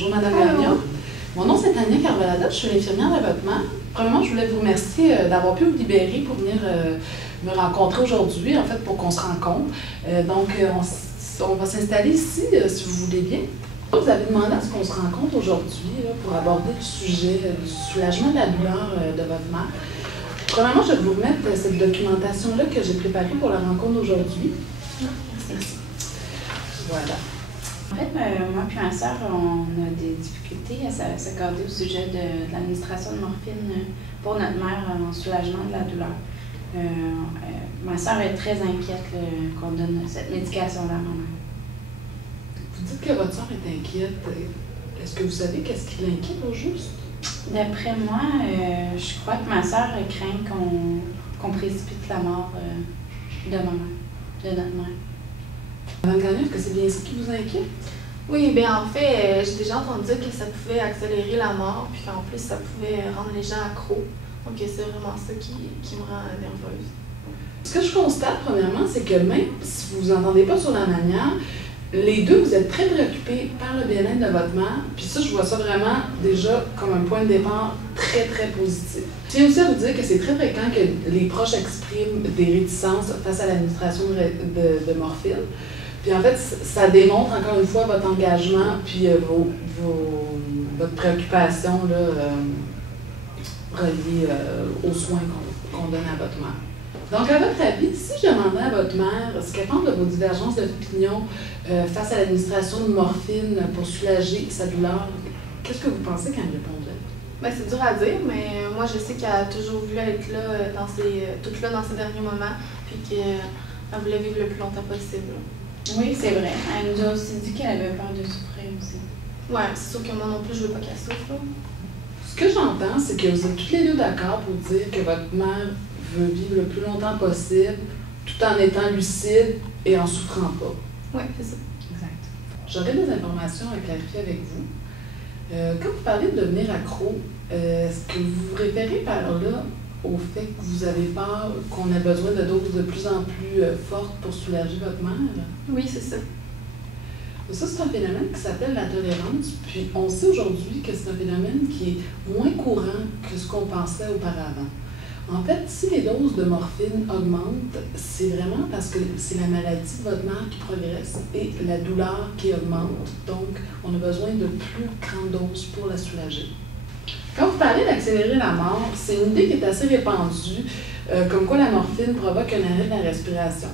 Bonjour Madame Gagnon. Mon nom c'est Tania Carvalada, je suis l'infirmière de votre mère. Premièrement, je voulais vous remercier d'avoir pu vous libérer pour venir me rencontrer aujourd'hui, en fait, pour qu'on se rencontre. On va s'installer ici, si vous voulez bien. Vous avez demandé à ce qu'on se rencontre aujourd'hui pour aborder le sujet du soulagement de la douleur de votre mère. Premièrement, je vais vous remettre cette documentation-là que j'ai préparée pour la rencontre d'aujourd'hui. Merci. Voilà. En fait, moi et ma soeur, on a des difficultés à s'accorder au sujet de l'administration de morphine pour notre mère en soulagement de la douleur. Ma soeur est très inquiète qu'on donne cette médication-là à ma mère. Vous dites que votre soeur est inquiète. Est-ce que vous savez qu'est-ce qui l'inquiète au juste? D'après moi, je crois que ma soeur craint qu'on précipite la mort de ma mère, de notre mère. Madame Gagnon, est-ce que c'est bien ça qui vous inquiète? Oui, bien en fait, j'ai déjà entendu dire que ça pouvait accélérer la mort, puis qu'en plus, ça pouvait rendre les gens accros. Donc c'est vraiment ça qui me rend nerveuse. Ce que je constate, premièrement, c'est que même si vous n'entendez pas sur la manière, les deux, vous êtes très préoccupés par le bien-être de votre mère, puis ça, je vois ça vraiment déjà comme un point de départ très, très positif. Je tiens aussi à vous dire que c'est très fréquent que les proches expriment des réticences face à l'administration de morphine. Puis en fait, ça démontre encore une fois votre engagement, puis votre préoccupation là, reliée aux soins qu'on donne à votre mère. Donc, à votre avis, si je demandais à votre mère ce qu'elle pense de vos divergences d'opinion face à l'administration de morphine pour soulager sa douleur, qu'est-ce que vous pensez qu'elle me répondrait? Ben, c'est dur à dire, mais moi, je sais qu'elle a toujours voulu être là, toute là dans ses derniers moments, puis qu'elle voulait vivre le plus longtemps possible. Oui, c'est vrai. Elle nous a aussi dit qu'elle avait peur de souffrir aussi. Oui, c'est sûr que moi non plus, je veux pas qu'elle souffre. Là. Ce que j'entends, c'est que vous êtes toutes les deux d'accord pour dire que votre mère veut vivre le plus longtemps possible, tout en étant lucide et en souffrant pas. Oui, c'est ça. Exact. J'aurais des informations à clarifier avec vous. Quand vous parlez de devenir accro, est-ce que vous vous référez par là au fait que vous avez peur qu'on ait besoin de doses de plus en plus fortes pour soulager votre mère? Oui, c'est ça. Ça, c'est un phénomène qui s'appelle la tolérance, puis on sait aujourd'hui que c'est un phénomène qui est moins courant que ce qu'on pensait auparavant. En fait, si les doses de morphine augmentent, c'est vraiment parce que c'est la maladie de votre mère qui progresse et la douleur qui augmente. Donc, on a besoin de plus grandes doses pour la soulager. Quand vous parlez d'accélérer la mort, c'est une idée qui est assez répandue, comme quoi la morphine provoque un arrêt de la respiration.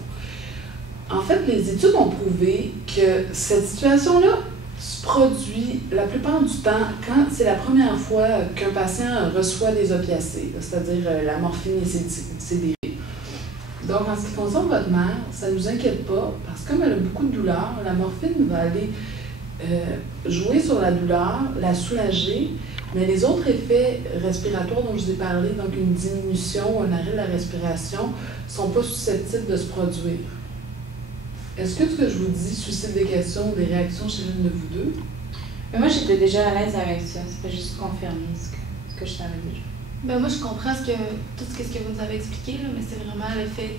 En fait, les études ont prouvé que cette situation-là se produit la plupart du temps quand c'est la première fois qu'un patient reçoit des opiacés, c'est-à-dire la morphine et ses dérivés. Donc, en ce qui concerne votre mère, ça ne nous inquiète pas, parce que comme elle a beaucoup de douleur, la morphine va aller jouer sur la douleur, la soulager, mais les autres effets respiratoires dont je vous ai parlé, donc une diminution ou un arrêt de la respiration, ne sont pas susceptibles de se produire. Est-ce que ce que je vous dis suscite des questions ou des réactions chez l'une de vous deux? Mais moi, j'étais déjà à l'aise avec ça. C'est juste confirmer ce que je savais déjà. Ben moi, je comprends tout ce que vous nous avez expliqué, là, mais c'est vraiment le fait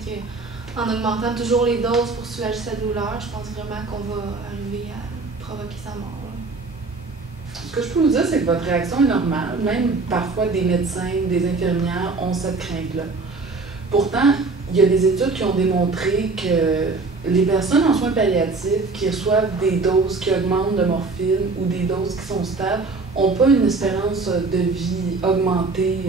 qu'en augmentant toujours les doses pour soulager sa douleur, je pense vraiment qu'on va arriver à provoquer sa mort. Là. Ce que je peux vous dire, c'est que votre réaction est normale. Même parfois, des médecins, des infirmières ont cette crainte-là. Pourtant, il y a des études qui ont démontré que les personnes en soins palliatifs qui reçoivent des doses qui augmentent de morphine ou des doses qui sont stables n'ont pas une espérance de vie augmentée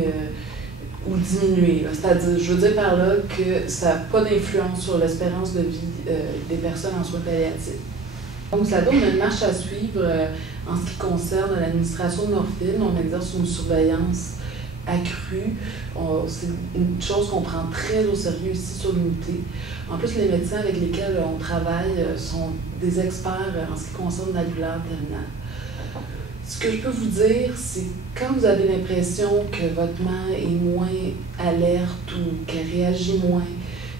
ou diminuée. C'est-à-dire, je veux dire par là que ça n'a pas d'influence sur l'espérance de vie des personnes en soins palliatifs. Donc, ça donne une marche à suivre en ce qui concerne l'administration de morphine. On exerce une surveillance accrue. C'est une chose qu'on prend très au sérieux ici sur l'unité. En plus, les médecins avec lesquels on travaille sont des experts en ce qui concerne la douleur terminale. Ce que je peux vous dire, c'est quand vous avez l'impression que votre mère est moins alerte ou qu'elle réagit moins,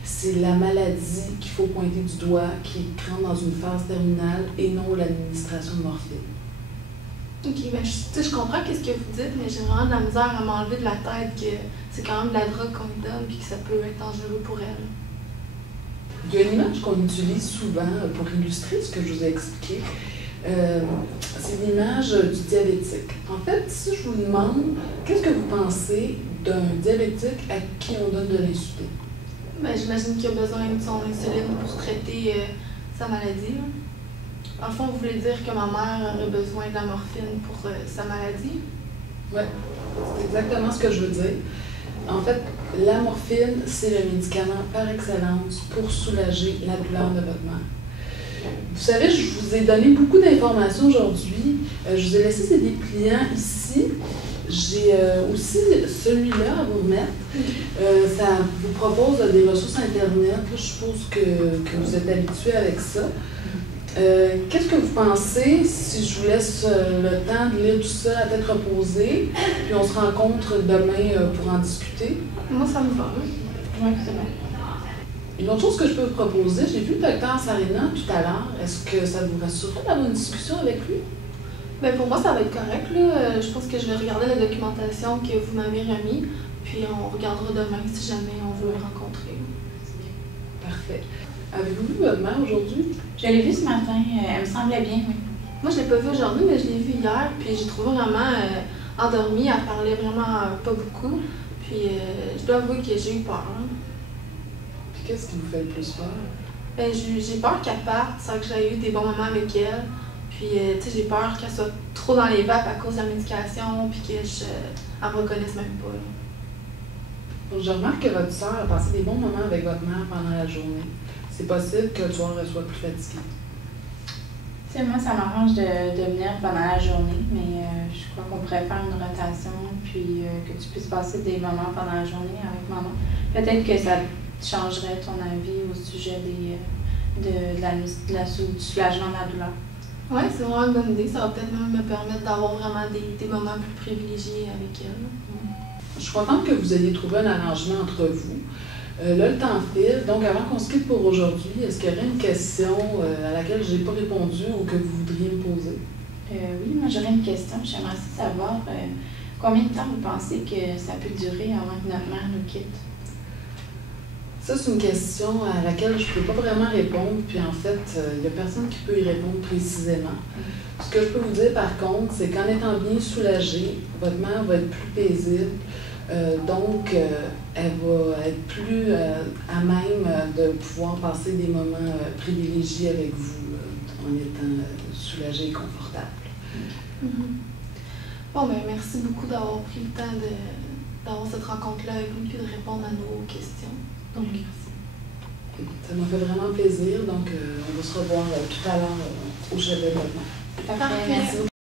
c'est la maladie qu'il faut pointer du doigt qui rentre dans une phase terminale et non l'administration de morphine. Ok, ben je comprends ce que vous dites, mais j'ai vraiment de la misère à m'enlever de la tête que c'est quand même de la drogue qu'on lui donne et que ça peut être dangereux pour elle. Il y a une image qu'on utilise souvent pour illustrer ce que je vous ai expliqué. c'est l'image du diabétique. En fait, si je vous demande, qu'est-ce que vous pensez d'un diabétique à qui on donne de l'insuline? Ben, j'imagine qu'il a besoin de son insuline pour traiter sa maladie. Là. En fond, vous voulez dire que ma mère aurait besoin de la morphine pour sa maladie? Oui, c'est exactement ce que je veux dire. En fait, la morphine, c'est le médicament par excellence pour soulager la douleur de votre mère. Vous savez, je vous ai donné beaucoup d'informations aujourd'hui. Je vous ai laissé ces dépliants ici. J'ai aussi celui-là à vous remettre. Ça vous propose des ressources Internet. Je suppose que vous êtes habitués avec ça. Qu'est-ce que vous pensez si je vous laisse le temps de lire tout ça à tête reposée, puis on se rencontre demain pour en discuter? Moi, ça me va. Oui, c'est bon. Une autre chose que je peux vous proposer, j'ai vu le docteur Sarina tout à l'heure. Est-ce que ça vous rassurerait d'avoir une discussion avec lui? Ben, pour moi, ça va être correct. Là. Je pense que je vais regarder la documentation que vous m'avez remise, puis on regardera demain si jamais on veut le rencontrer. Parfait. Avez-vous vu votre mère aujourd'hui? Je l'ai vue ce matin. Elle me semblait bien, oui. Moi, je ne l'ai pas vue aujourd'hui, mais je l'ai vue hier, puis j'ai trouvé vraiment endormie. Elle parlait vraiment pas beaucoup. Puis je dois avouer que j'ai eu peur. Hein. Puis qu'est-ce qui vous fait le plus peur? Ben, j'ai peur qu'elle parte sans que j'aie eu des bons moments avec elle. Puis, tu sais, j'ai peur qu'elle soit trop dans les vapes à cause de la médication, puis qu'elle me reconnaisse même pas. Là. Donc, je remarque que votre soeur a passé des bons moments avec votre mère pendant la journée. C'est possible que le soir, elle soit plus fatiguée. Tu sais, moi, ça m'arrange de venir pendant la journée, mais je crois qu'on pourrait faire une rotation, puis que tu puisses passer des moments pendant la journée avec maman. Peut-être que ça changerait ton avis au sujet du soulagement de la douleur. Oui, c'est vraiment une bonne idée. Ça va peut-être même me permettre d'avoir vraiment des moments plus privilégiés avec elle. Je suis contente que vous ayez trouvé un arrangement entre vous. Là, le temps file. Donc, avant qu'on se quitte pour aujourd'hui, est-ce qu'il y aurait une question à laquelle je n'ai pas répondu ou que vous voudriez me poser? Oui, moi j'aurais une question. J'aimerais aussi savoir combien de temps vous pensez que ça peut durer avant que notre mère nous quitte? Ça, c'est une question à laquelle je ne peux pas vraiment répondre. Puis en fait, il n'y a personne qui peut y répondre précisément. Ce que je peux vous dire par contre, c'est qu'en étant bien soulagée, votre mère va être plus paisible. Donc, elle va être plus à même de pouvoir passer des moments privilégiés avec vous en étant soulagée et confortable. Bon, ben merci beaucoup d'avoir pris le temps d'avoir cette rencontre-là avec nous et de répondre à nos questions. Donc, merci. Ça m'a fait vraiment plaisir. Donc, on va se revoir tout à l'heure au chevet de votre mère. Parfait, merci beaucoup.